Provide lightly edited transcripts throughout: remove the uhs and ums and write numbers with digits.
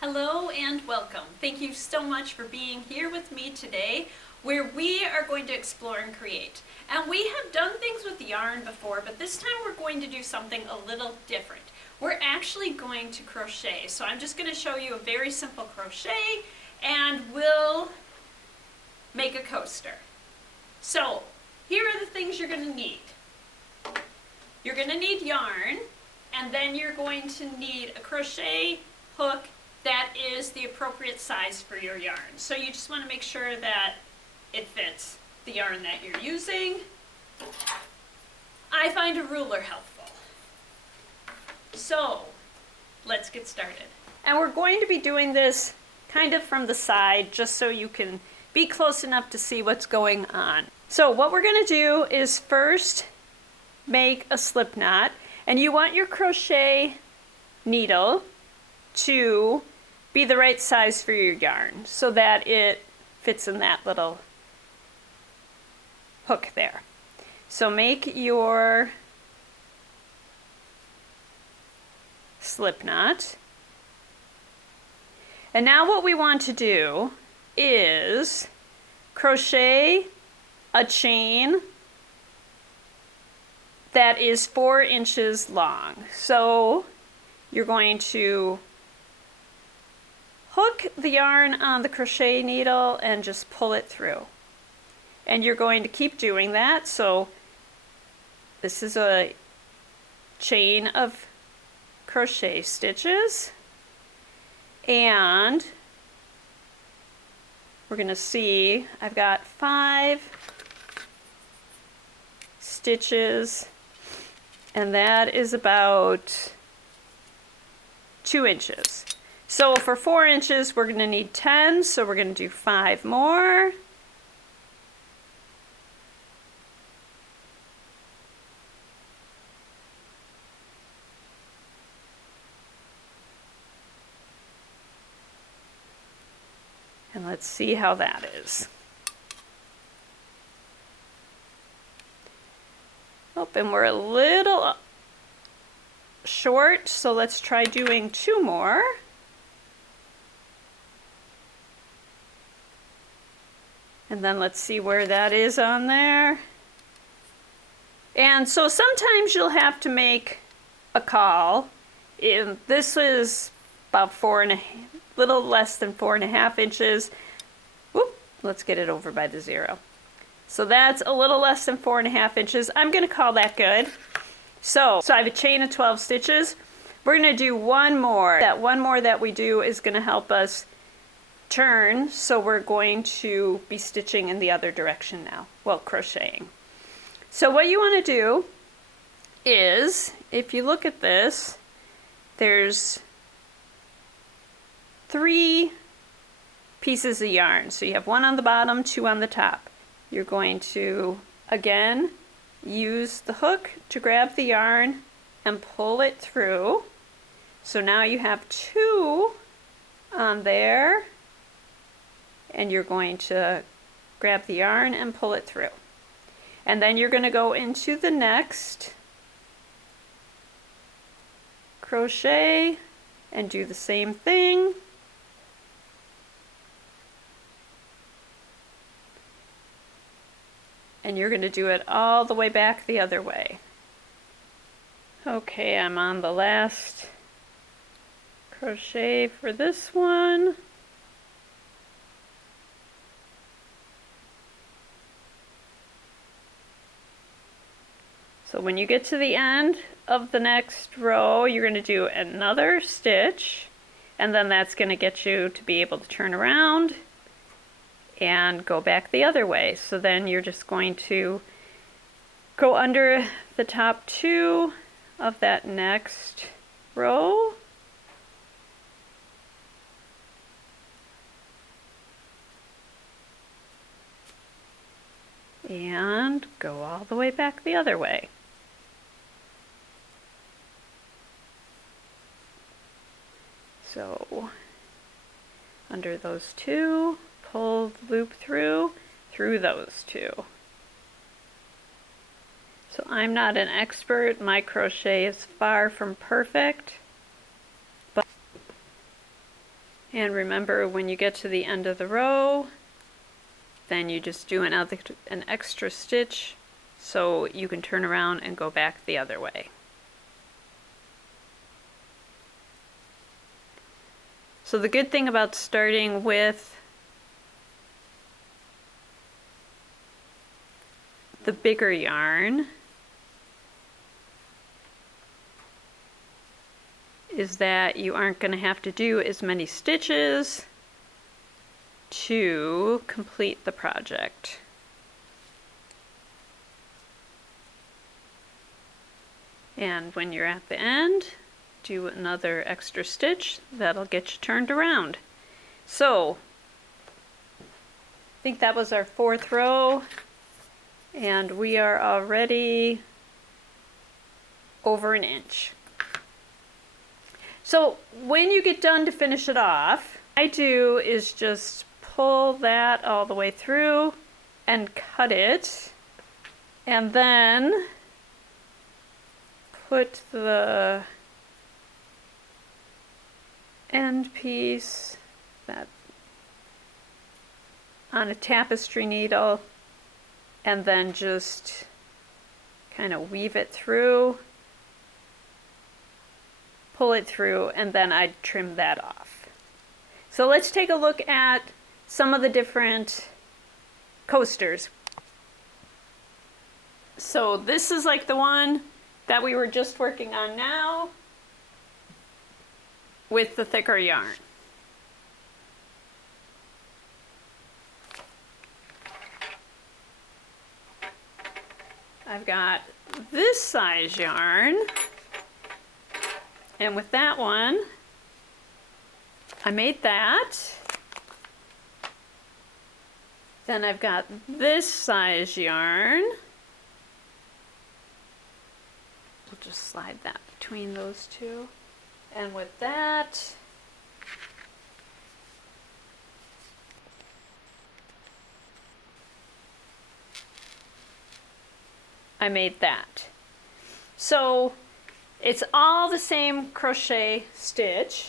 Hello and welcome. Thank you so much for being here with me today, where we are going to explore and create. And we have done things with yarn before, but this time we're going to do something a little different. We're actually going to crochet. So I'm just going to show you a very simple crochet and we'll make a coaster. So here are the things you're going to need. You're going to need yarn, and then you're going to need a crochet hook that is the appropriate size for your yarn. So you just want to make sure that it fits the yarn that you're using. I find a ruler helpful. So let's get started. And we're going to be doing this kind of from the side, just so you can be close enough to see what's going on. So what we're going to do is first make a slip knot, and you want your crochet needle to be the right size for your yarn so that it fits in that little hook there. So make your slip knot. And now what we want to do is crochet a chain that is 4 inches long. So you're going to hook the yarn on the crochet needle and just pull it through. And you're going to keep doing that. So this is a chain of crochet stitches. And we're going to see I've got 5 stitches, and that is about 2 inches. So for 4 inches, we're going to need 10, so we're going to do 5 more. And let's see how that is. Oh, and we're a little short, so let's try doing 2 more. And then let's see where that is on there. And so sometimes you'll have to make a call. This is about little less than 4.5 inches. Whoop, let's get it over by the 0. So that's a little less than 4.5 inches. I'm going to call that good. So I have a chain of 12 stitches. We're going to do one more. That one more that we do is going to help us turn, so we're going to be stitching in the other direction now, well, crocheting. So what you want to do is, if you look at this, there's 3 pieces of yarn. So you have 1 on the bottom, 2 on the top. You're going to, again, use the hook to grab the yarn and pull it through. So now you have 2 on there, and you're going to grab the yarn and pull it through. And then you're going to go into the next crochet and do the same thing. And you're going to do it all the way back the other way. Okay, I'm on the last crochet for this one. So when you get to the end of the next row, you're going to do another stitch, and then that's going to get you to be able to turn around and go back the other way. So then you're just going to go under the top 2 of that next row. And go all the way back the other way. So under those 2, pull the loop through those 2. So I'm not an expert. My crochet is far from perfect, but And remember, when you get to the end of the row, then you just do an extra stitch so you can turn around and go back the other way. So the good thing about starting with the bigger yarn is that you aren't going to have to do as many stitches to complete the project. And when you're at the end, do another extra stitch. That'll get you turned around. So, I think that was our 4th row, and we are already over an inch. So when you get done to finish it off, what I do is just pull that all the way through and cut it, and then put the end piece that on a tapestry needle, and then just kind of weave it through, pull it through, and then I'd trim that off. So let's take a look at some of the different coasters. So this is like the one that we were just working on now with the thicker yarn. I've got this size yarn, and with that one, I made that. Then I've got this size yarn. We'll just slide that between those two. And with that, I made that. So it's all the same crochet stitch.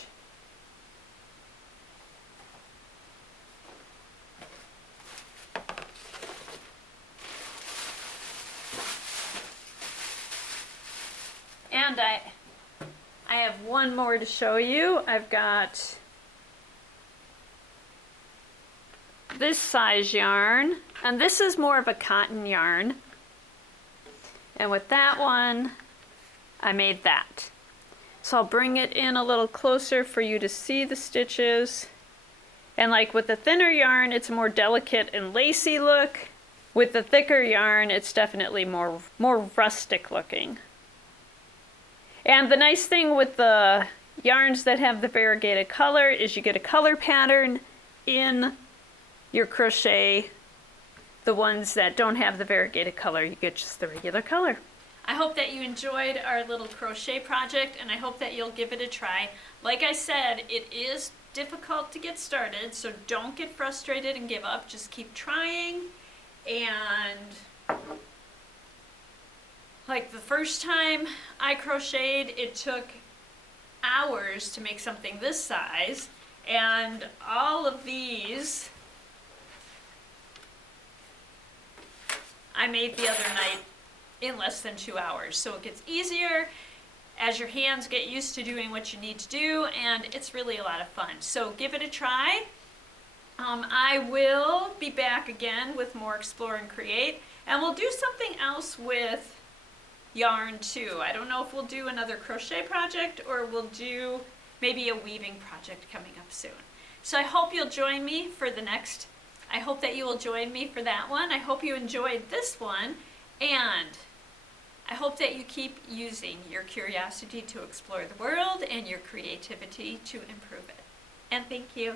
And I have one more to show you. I've got this size yarn, and this is more of a cotton yarn. And with that one, I made that. So I'll bring it in a little closer for you to see the stitches. And like with the thinner yarn, it's a more delicate and lacy look. With the thicker yarn, it's definitely more rustic looking. And the nice thing with the yarns that have the variegated color is you get a color pattern in your crochet. The ones that don't have the variegated color, you get just the regular color. I hope that you enjoyed our little crochet project, and I hope that you'll give it a try. Like I said, it is difficult to get started, so don't get frustrated and give up. Just keep trying. And like the first time I crocheted, it took hours to make something this size, and all of these I made the other night in less than 2 hours. So it gets easier as your hands get used to doing what you need to do, and it's really a lot of fun. So give it a try. I will be back again with more Explore and Create, and we'll do something else with yarn too. I don't know if we'll do another crochet project or we'll do maybe a weaving project coming up soon. So I hope you'll join me for the next. I hope that you will join me for that one. I hope you enjoyed this one, and I hope that you keep using your curiosity to explore the world and your creativity to improve it. And thank you.